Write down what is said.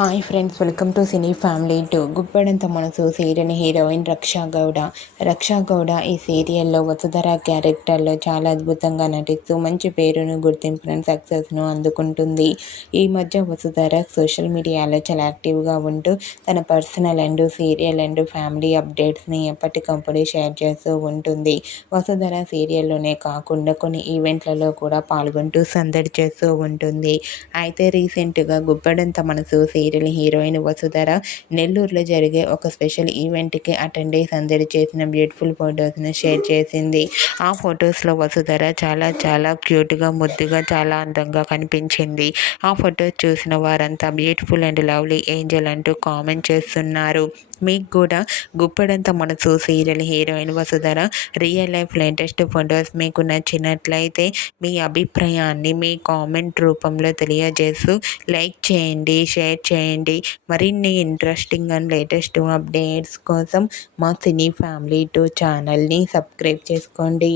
Hi friends, welcome to cine family two. Guppedantha మనసు serial heroine రక్షా గౌడ. రక్షా గౌడ ఈ సీరియల్లో వసుధర క్యారెక్టర్లో చాలా అద్భుతంగా నటిస్తూ మంచి పేరును, గుర్తింపును, సక్సెస్ను అందుకుంటుంది. ఈ మధ్య వసుధర సోషల్ మీడియాలో చాలా యాక్టివ్గా ఉంటూ తన personal and serial and family అప్డేట్స్ని ఎప్పటికప్పుడు షేర్ చేస్తూ ఉంటుంది. వసుధర సీరియల్లోనే కాకుండా కొన్ని ఈవెంట్లలో కూడా పాల్గొంటూ సందడి చేస్తూ ఉంటుంది. అయితే రీసెంట్గా గుప్పెడంత మనసు సీరియల్ హీరోయిన్ వసుధర నెల్లూరులో జరిగే ఒక స్పెషల్ ఈవెంట్కి అటెండ్ అయి సందడి చేసిన బ్యూటిఫుల్ ఫొటోస్ను షేర్ చేసింది. ఆ ఫొటోస్లో వసుధర చాలా చాలా క్యూట్గా, ముద్దుగా, చాలా అందంగా కనిపించింది. ఆ ఫొటోస్ చూసిన వారంతా బ్యూటిఫుల్ అండ్ లవ్లీ ఏంజల్ అంటూ కామెంట్ చేస్తున్నారు. మీకు కూడా గుప్పెడంత మనసు serial heroine Vasudhara real life latest photos మీకు నచ్చినట్లయితే మీ అభిప్రాయాన్ని మీ కామెంట్ రూపంలో తెలియజేస్తూ లైక్ చేయండి, షేర్ చేయండి. మరిన్ని ఇంట్రెస్టింగ్ అండ్ లేటెస్ట్ అప్డేట్స్ కోసం మా సినీ ఫ్యామిలీ టూ ఛానల్ని సబ్స్క్రైబ్ చేసుకోండి.